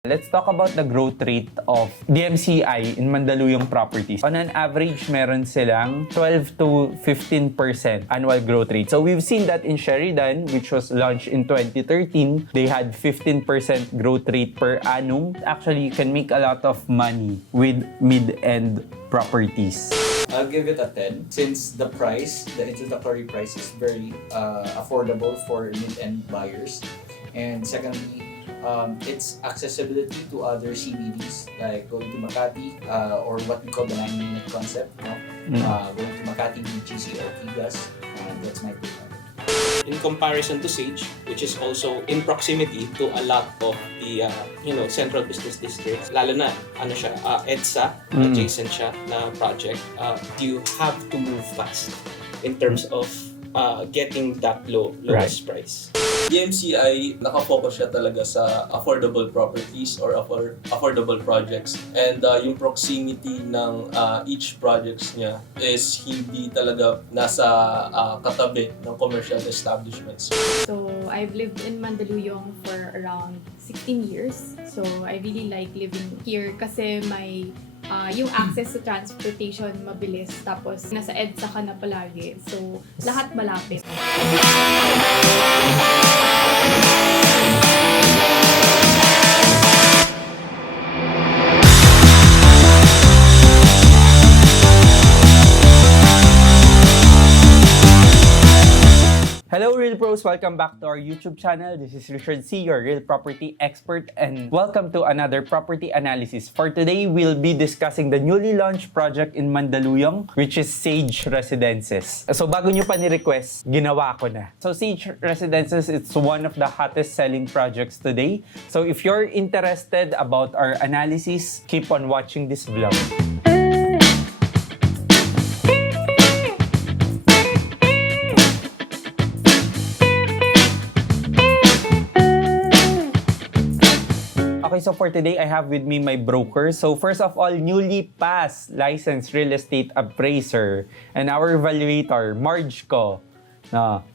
Let's talk about the growth rate of DMCI in Mandaluyong properties. On an average, meron silang 12 to 15% annual growth rate. So we've seen that in Sheridan, which was launched in 2013, they had 15% growth rate per annum. Actually, you can make a lot of money with mid-end properties. I'll give it a 10 since the introductory price is very affordable for mid-end buyers. And secondly, its accessibility to other CBDs like going to Makati or what we call the 9-minute concept. Going to Makati, GC or Tigas. That's my take on it. In comparison to Sage, which is also in proximity to a lot of the central business districts, lalo na EDSA, adjacent siya na project, you have to move fast in terms of getting that lowest price. DMCI, nakafocus siya talaga sa affordable properties or affordable projects. And yung proximity ng each projects niya is hindi talaga nasa katabi ng commercial establishments. So, I've lived in Mandaluyong for around 16 years. So, I really like living here kasi may yung access to transportation mabilis, tapos nasa EDSA ka na palagi. So, lahat malapit. Hello Real Pros! Welcome back to our YouTube channel. This is Richard C, your real property expert, and welcome to another property analysis. For today, we'll be discussing the newly launched project in Mandaluyong, which is Sage Residences. So bago nyo pa ni-request, ginawa ko na. So Sage Residences, it's one of the hottest selling projects today. So if you're interested about our analysis, keep on watching this vlog. Okay, so for today, I have with me my broker. So first of all, newly passed licensed real estate appraiser and our evaluator, Margaret Co.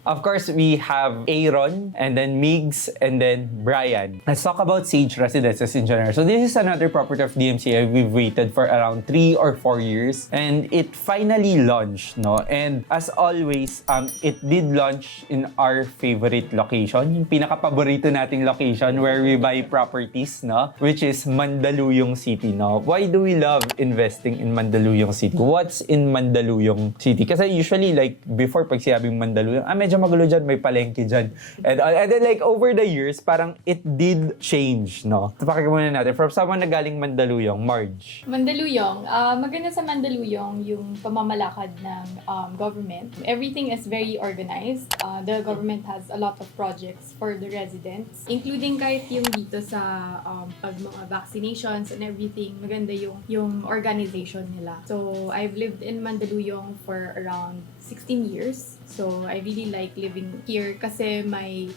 Of course, we have Airon, and then Migs, and then Brian. Let's talk about Sage Residences in general. So this is another property of DMCI. We've waited for around 3 or 4 years, and it finally launched, And as always, it did launch in our favorite location, yung pinaka-paborito nating location where we buy properties, Which is Mandaluyong City, Why do we love investing in Mandaluyong City? What's in Mandaluyong City? Kasi usually, like, before, pag sinabing Mandaluyong, medyo magulo dyan, may palengke dyan. And then like over the years, parang it did change, So pakinggan muna natin. From someone na galing Mandaluyong, Marge. Mandaluyong, maganda sa Mandaluyong yung pamamalakad ng government. Everything is very organized. The government has a lot of projects for the residents, including kahit yung dito sa pag mga vaccinations and everything, maganda yung organization nila. So, I've lived in Mandaluyong for around 16 years. So, I really like living here kasi may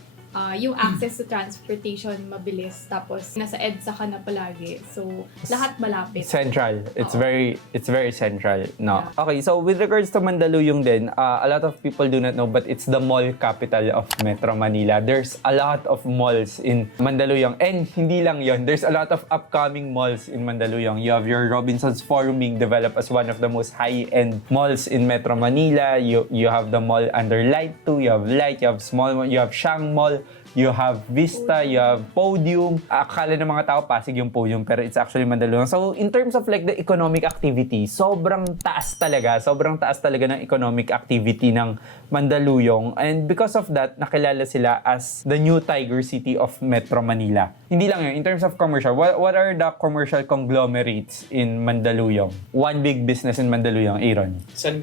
yung access to transportation mabilis, tapos nasa EDSA ka na palagi. So, lahat malapit. Central. It's very central. Yeah. Okay, so with regards to Mandaluyong din, a lot of people do not know, but it's the mall capital of Metro Manila. There's a lot of malls in Mandaluyong. And hindi lang yon, there's a lot of upcoming malls in Mandaluyong. You have your Robinsons Forum being developed as one of the most high-end malls in Metro Manila. You have the mall under Light 2, you have Light, you have Small Mall, you have Shang Mall, you have Vista, you have Podium. Akala ng mga tao, Pasig yung Podium, pero it's actually Mandaluyong. So, in terms of like the economic activity, sobrang taas talaga ng economic activity ng Mandaluyong. And because of that, nakilala sila as the new Tiger City of Metro Manila. Hindi lang yun, in terms of commercial, what are the commercial conglomerates in Mandaluyong? One big business in Mandaluyong, Airon. San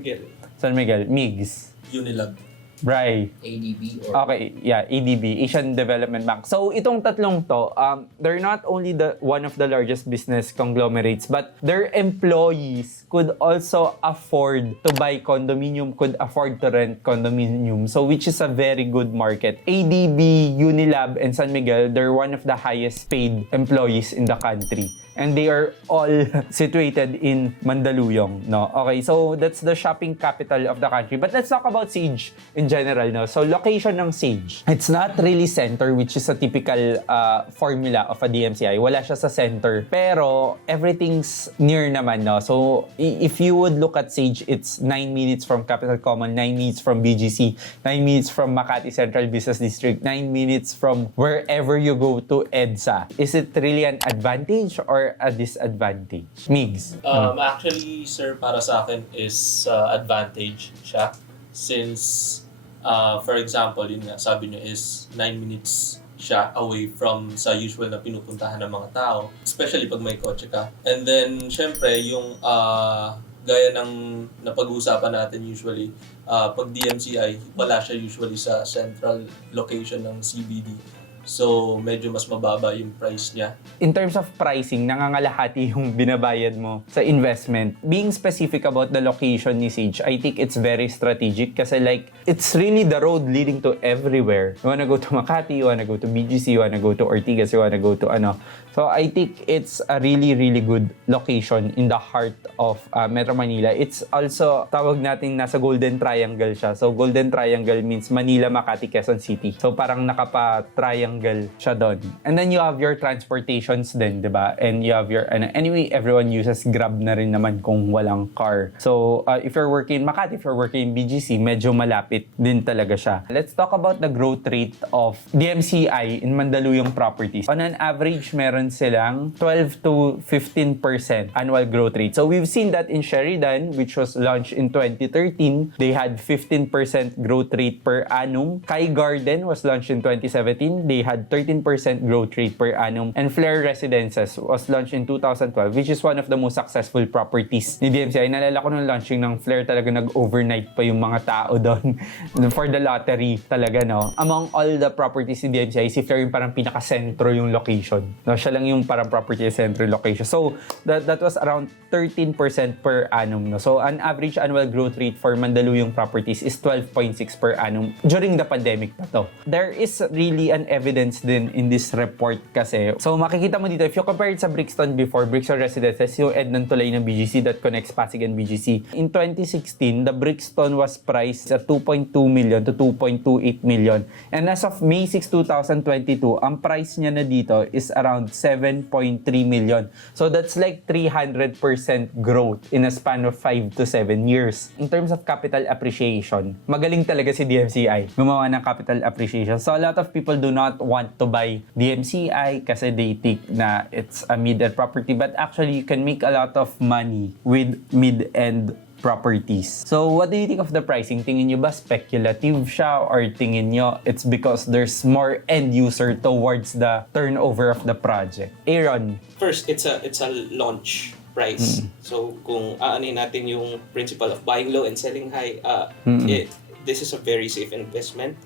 Miguel, Migs. Unilab. Bri. ADB or... Okay, yeah, ADB, Asian Development Bank. So, itong tatlong to, they're not only one of the largest business conglomerates, but their employees could also afford to buy condominium, could afford to rent condominium, so which is a very good market. ADB, Unilab, and San Miguel, they're one of the highest paid employees in the country. And they are all situated in Mandaluyong, Okay, so that's the shopping capital of the country. But let's talk about Sage in general, no? So, location ng Sage. It's not really center, which is a typical formula of a DMCI. Wala siya sa center. Pero, everything's near naman, no? So, if you would look at Sage, it's 9 minutes from Capital Common, 9 minutes from BGC, 9 minutes from Makati Central Business District, 9 minutes from wherever you go to EDSA. Is it really an advantage or a disadvantage? Migs? Actually, sir, para sa akin is advantage siya. Since, for example, yun nga, sabi nyo is 9 minutes siya away from sa usual na pinupuntahan ng mga tao. Especially pag may kotse ka. And then, syempre, yung gaya ng napag-uusapan natin usually, pag DMCI, wala siya usually sa central location ng CBD. So, medyo mas mababa yung price niya. In terms of pricing, nangangalahati yung binabayad mo sa investment. Being specific about the location ni Sage, I think it's very strategic kasi like, it's really the road leading to everywhere. You wanna go to Makati, you wanna go to BGC, you wanna go to Ortigas, you wanna go to ano. So, I think it's a really, really good location in the heart of Metro Manila. It's also, tawag natin nasa Golden Triangle siya. So, Golden Triangle means Manila, Makati, Quezon City. So, parang nakapa-triangle siya doon. And then you have your transportations din, di ba? And you have your, anyway, everyone uses Grab na rin naman kung walang car. So, if you're working in Makati, if you're working in BGC, medyo malapit din talaga siya. Let's talk about the growth rate of DMCI in Mandaluyong properties. On an average, meron silang 12 to 15% annual growth rate. So, we've seen that in Sheridan, which was launched in 2013. They had 15% growth rate per annum. Kai Garden was launched in 2017. They had 13% growth rate per annum. And Flair Residences was launched in 2012, which is one of the most successful properties ni DMCI. Nalala ko nung launching ng Flair, talaga nag-overnight pa yung mga tao doon for the lottery talaga, no? Among all the properties ni DMCI, si Flair yung parang pinaka-sentro yung location. No? Siya lang yung parang property center location. So, that was around 13% per annum. No? So, an average annual growth rate for Mandaluyong properties is 12.6 per annum during the pandemic na to. There is really an evidence din in this report kasi. So, makikita mo dito, if you compare it sa Brixton before, Brixton Residences, yung Ednan Tulay ng BGC that connects Pasig and BGC. In 2016, the Brixton was priced at 2.2 million to 2.28 million. And as of May 6, 2022, ang price niya na dito is around 7.3 million. So that's like 300% growth in a span of 5 to 7 years. In terms of capital appreciation, magaling talaga si DMCI gumawa ng capital appreciation. So a lot of people do not want to buy DMCI kasi they think na it's a mid-end property, but actually you can make a lot of money with mid-end properties. So, what do you think of the pricing? Tingin nyo ba speculative siya or tingin nyo it's because there's more end user towards the turnover of the project? Airon? First, it's a launch price. So, kung aanin natin yung principle of buying low and selling high, this is a very safe investment.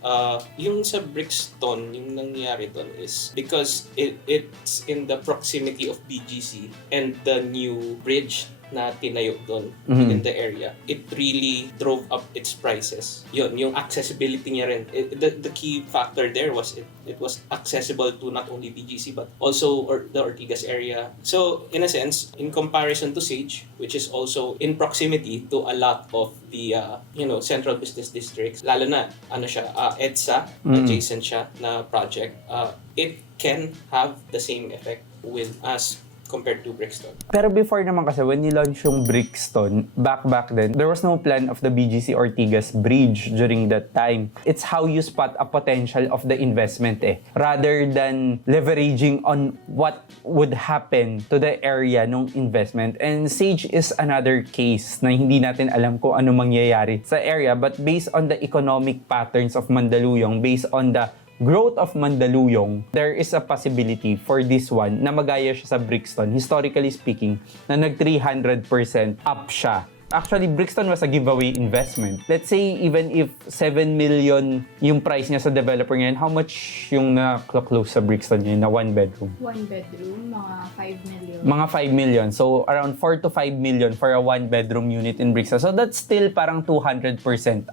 Yung sa Brixton, yung nangyari doon is because it's in the proximity of BGC and the new bridge na tinayo doon in the area, it really drove up its prices. Yun, yung accessibility niya rin. The key factor there was it was accessible to not only BGC but also the Ortigas area. So, in a sense, in comparison to Sage, which is also in proximity to a lot of the central business districts, lalo na EDSA, adjacent siya na project, it can have the same effect with us compared to Brixton. Pero before naman kasi, when nilaunch yung Brixton, back then, there was no plan of the BGC Ortigas Bridge during that time. It's how you spot a potential of the investment rather than leveraging on what would happen to the area nung investment. And Sage is another case na hindi natin alam kung ano mangyayari sa area, but based on the economic patterns of Mandaluyong, based on the growth of Mandaluyong, there is a possibility for this one na magaya siya sa Brixton, historically speaking, na nag 300% up siya. Actually, Brixton was a giveaway investment. Let's say, even if 7 million yung price niya sa developer ngayon, how much yung na-close sa Brixton ngayon na one bedroom? One bedroom, mga 5 million. Mga 5 million. So, around 4 to 5 million for a one-bedroom unit in Brixton. So, that's still parang 200%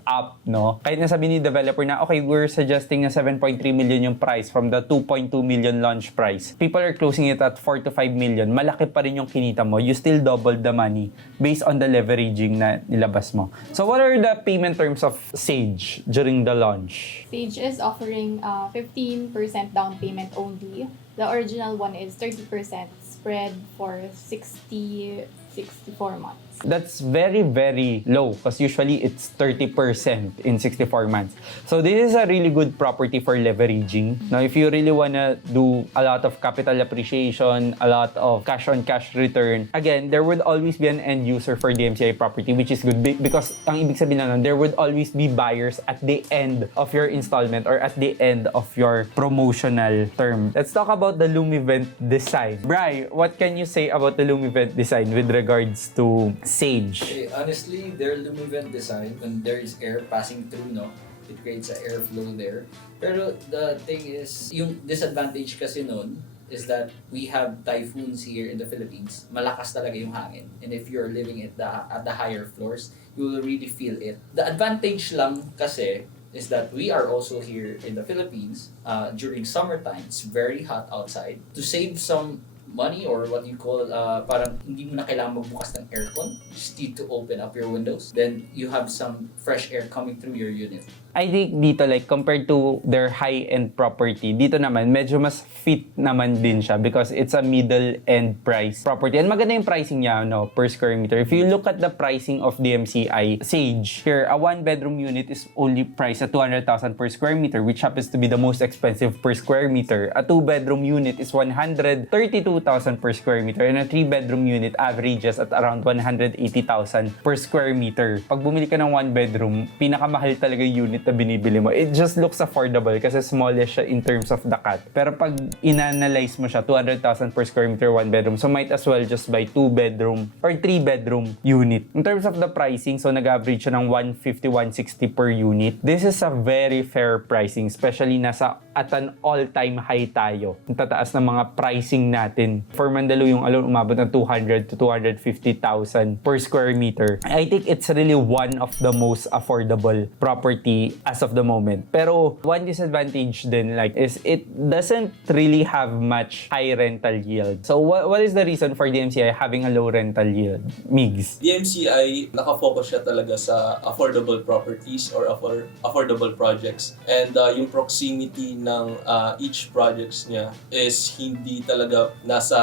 up, no? Kahit nasabi ni developer na, okay, we're suggesting na 7.3 million yung price from the 2.2 million launch price. People are closing it at 4 to 5 million. Malaki pa rin yung kinita mo. You still double the money based on the leverage leveraging na nilabas mo. So what are the payment terms of Sage during the launch? Sage is offering 15% down payment only. The original one is 30% spread for 64 months. That's very, very low because usually it's 30% in 64 months. So this is a really good property for leveraging. Now, if you really wanna do a lot of capital appreciation, a lot of cash-on-cash return, again, there would always be an end user for DMCI property, which is good because ang ibig sabihin na nun, there would always be buyers at the end of your installment or at the end of your promotional term. Let's talk about the Lumivent design. Bri, what can you say about the Lumivent design with regards to Sage? Okay, honestly, their Lumivent design, when there is air passing through, no, it creates an airflow there. Pero the thing is, yung disadvantage kasi nun is that we have typhoons here in the Philippines. Malakas talaga yung hangin. And if you're living at the higher floors, you will really feel it. The advantage lang kasi is that we are also here in the Philippines during summertime. It's very hot outside. To save some money or what you call parang hindi mo na kailangan magbukas ng aircon, you just need to open up your windows, then you have some fresh air coming through your unit. I think dito, like, compared to their high-end property, dito naman, medyo mas fit naman din siya because it's a middle-end price property. And maganda yung pricing niya, no, per square meter. If you look at the pricing of DMCI Sage, here, a one-bedroom unit is only priced at 200,000 per square meter, which happens to be the most expensive per square meter. A two-bedroom unit is 132,000 per square meter, and a three-bedroom unit averages at around 180,000 per square meter. Pag bumili ka ng one-bedroom, pinakamahal talaga yung unit na binibili mo. It just looks affordable kasi smallish siya in terms of the cut. Pero pag inanalyze mo siya, 200,000 per square meter, one bedroom. So might as well just buy two-bedroom or three-bedroom unit. In terms of the pricing, so nag-average siya ng 150, 160 per unit. This is a very fair pricing, especially nasa at an all-time high tayo. Ang tataas ng mga pricing natin. For Mandaluyong alone, umabot ng 200 to 250,000 per square meter. I think it's really one of the most affordable property as of the moment. Pero one disadvantage din, like, is it doesn't really have much high rental yield. So what is the reason for DMCI having a low rental yield? Migs? DMCI, nakafocus siya talaga sa affordable properties or affordable projects. And yung proximity ng each projects niya is hindi talaga nasa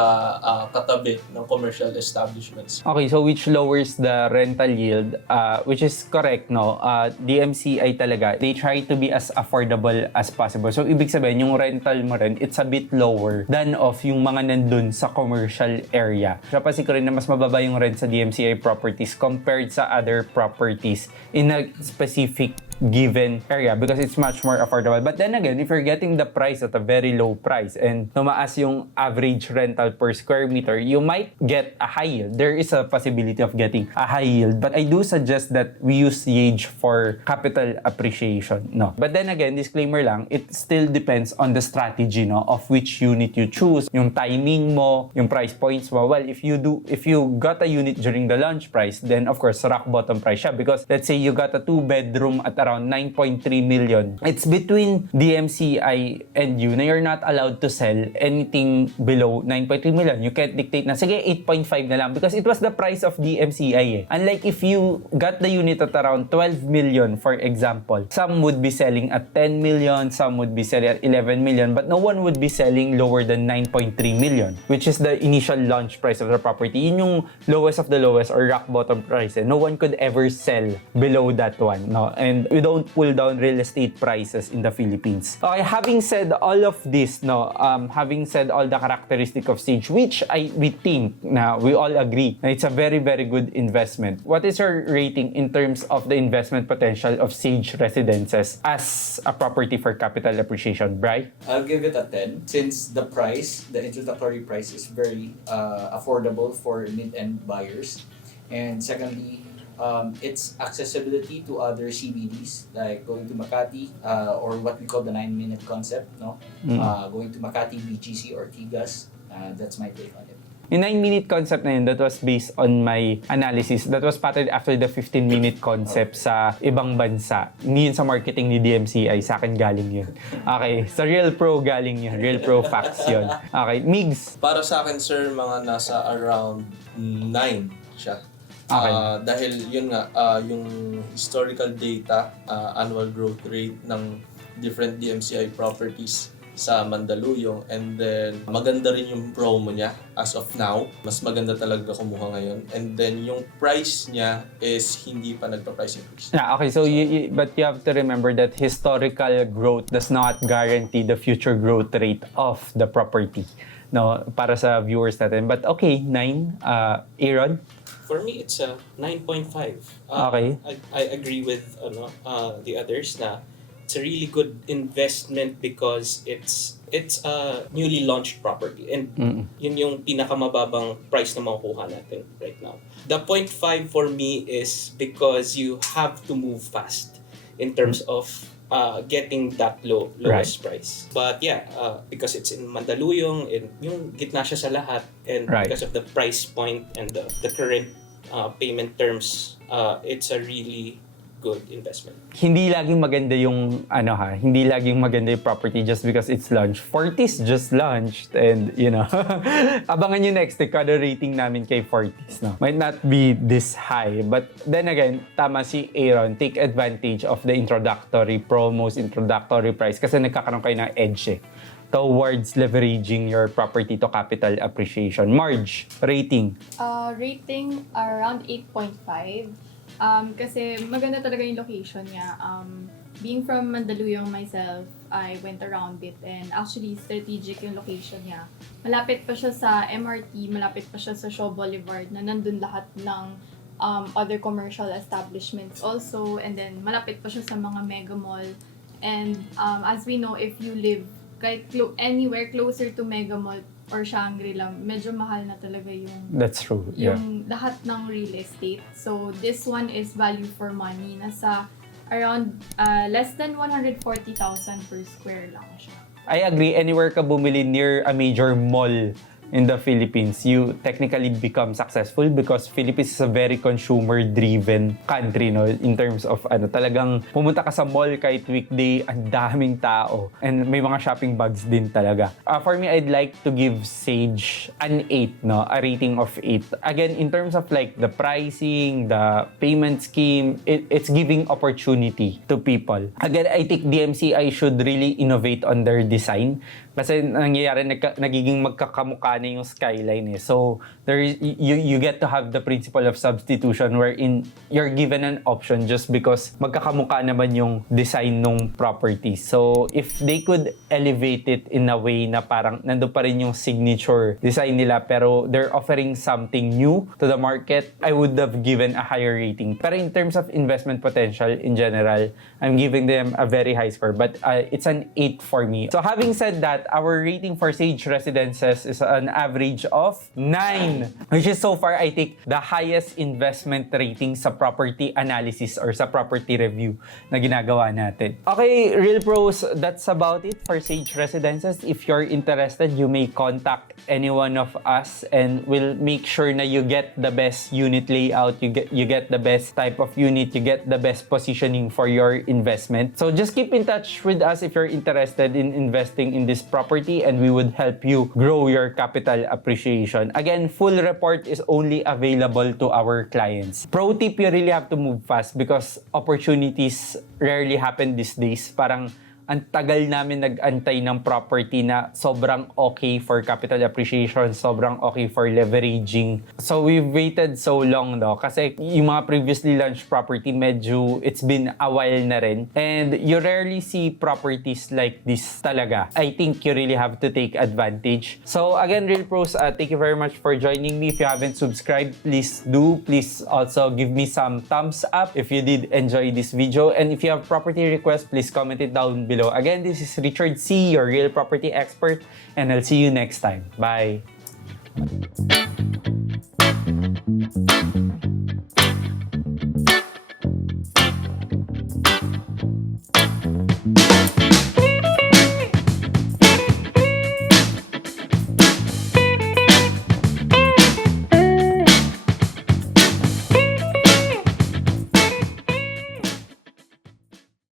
katabi ng commercial establishments. Okay, so which lowers the rental yield, which is correct, no? DMCI talaga, they try to be as affordable as possible. So, ibig sabihin, yung rental mo rin, it's a bit lower than of yung mga nandun sa commercial area. Napansin ko rin na mas mababa yung rent sa DMCI properties compared sa other properties in a specific given area because it's much more affordable. But then again, if you're getting the price at a very low price and tumaas yung average rental per square meter, you might get a high yield. There is a possibility of getting a high yield. But I do suggest that we use Sage for capital appreciation. No. But then again, disclaimer lang, it still depends on the strategy, no, of which unit you choose, yung timing mo, yung price points mo. Well, if you got a unit during the launch price, then of course, rock bottom price siya because let's say you got a two-bedroom at around 9.3 million. It's between DMCI and you na you're not allowed to sell anything below 9.3 million. You can't dictate na, sige, 8.5 na lang because it was the price of DMCI eh. Unlike if you got the unit at around 12 million, for example, some would be selling at 10 million, some would be selling at 11 million, but no one would be selling lower than 9.3 million, which is the initial launch price of the property. Yun yung lowest of the lowest or rock bottom price. Eh. No one could ever sell below that one. No? And we don't pull down real estate prices in the Philippines. Okay, having said all of this, no, having said all the characteristics of Sage, which we think na we all agree na it's a very, very good investment. What is your rating in terms of the investment potential of Sage Residences as a property for capital appreciation, Bri? I'll give it a 10 since the introductory price is very affordable for mid-end buyers. And secondly, its accessibility to other CBDs like going to Makati or what we call the 9-minute concept, no? Going to Makati, BGC or Tigas. That's my take on it. Yung 9-minute concept na yun, that was based on my analysis. That was patterned after the 15-minute concept sa ibang bansa. Hindi yun sa marketing ni DMCI. Sa akin galing yun. Okay. Sa Real Pro galing yun. Real Pro facts yun. Okay. Migs? Para sa akin, sir, mga nasa around 9 siya. Okay. Dahil yun nga, yung historical data, annual growth rate ng different DMCI properties sa Mandaluyong, and then maganda rin yung promo niya as of now. Mas maganda talaga kumuha ngayon. And then yung price niya is hindi pa nagpa-price increase. Yeah, okay, so but you have to remember that historical growth does not guarantee the future growth rate of the property. No, para sa viewers natin. But okay, 9. Airon? For me, it's a 9.5. Okay. I agree with the others na it's a really good investment because it's a newly launched property, and yun yung pinakamababang price na makukuha natin right now. The 0.5 for me is because you have to move fast in terms of getting that lowest price. But yeah, because it's in Mandaluyong, and yung gitna siya sa lahat, and because of the price point and the current payment terms, it's a really good investment. Hindi laging maganda yung hindi laging maganda yung property just because it's launched. Fortis just launched, and abangan nyo next week kada rating namin kay Fortis, no. Might not be this high, but then again, tama si Airon, take advantage of the introductory promos, introductory price, kasi nagkakaroon kayo ng edge towards leveraging your property to capital appreciation. Marge, rating? Rating around 8.5. Kasi maganda talaga yung location niya. Being from Mandaluyong myself, I went around it, and actually strategic yung location niya. Malapit pa siya sa MRT, malapit pa siya sa Shaw Boulevard, na nandun lahat ng other commercial establishments also, and then malapit pa siya sa mga mega mall. And as we know, if you live kahit anywhere closer to mega mall or Shangri-La, medyo mahal na talaga yung That's true. Yeah. yung lahat ng real estate. So this one is value for money. Nasa around less than 140,000 per square lang siya. I agree. Anywhere ka bumili near a major mall in the Philippines, you technically become successful because Philippines is a very consumer-driven country, no? In terms of talagang pumunta ka sa mall kahit weekday, ang daming tao. And may mga shopping bags din talaga. For me, I'd like to give Sage an 8, no? A rating of 8. Again, in terms of like the pricing, the payment scheme, it's giving opportunity to people. Again, I think DMCI should really innovate on their design. Kasi nangyayari, nagiging magkakamukha na yung skyline . So, you get to have the principle of substitution wherein you're given an option just because magkakamukha naman yung design ng property. So, if they could elevate it in a way na parang nandun pa rin yung signature design nila pero they're offering something new to the market, I would have given a higher rating. Pero in terms of investment potential in general, I'm giving them a very high score. But it's an 8 for me. So, having said that, our rating for Sage Residences is an average of 9, which is so far, I think, the highest investment rating sa property analysis or sa property review na ginagawa natin. Okay, Real Pros, that's about it for Sage Residences. If you're interested, you may contact any one of us and we'll make sure na you get the best unit layout, you get the best type of unit, you get the best positioning for your investment. So just keep in touch with us if you're interested in investing in this property, and we would help you grow your capital appreciation. Again, full report is only available to our clients. Pro tip, you really have to move fast because opportunities rarely happen these days. Parang ang tagal namin nag-antay ng property na sobrang okay for capital appreciation, sobrang okay for leveraging. So we've waited so long, no? Kasi yung mga previously launched property, medyo it's been a while na rin. And you rarely see properties like this talaga. I think you really have to take advantage. So again, Real Pros, thank you very much for joining me. If you haven't subscribed, please do. Please also give me some thumbs up if you did enjoy this video. And if you have property requests, please comment it down below. Again, this is Richard C., your real property expert, and I'll see you next time. Bye!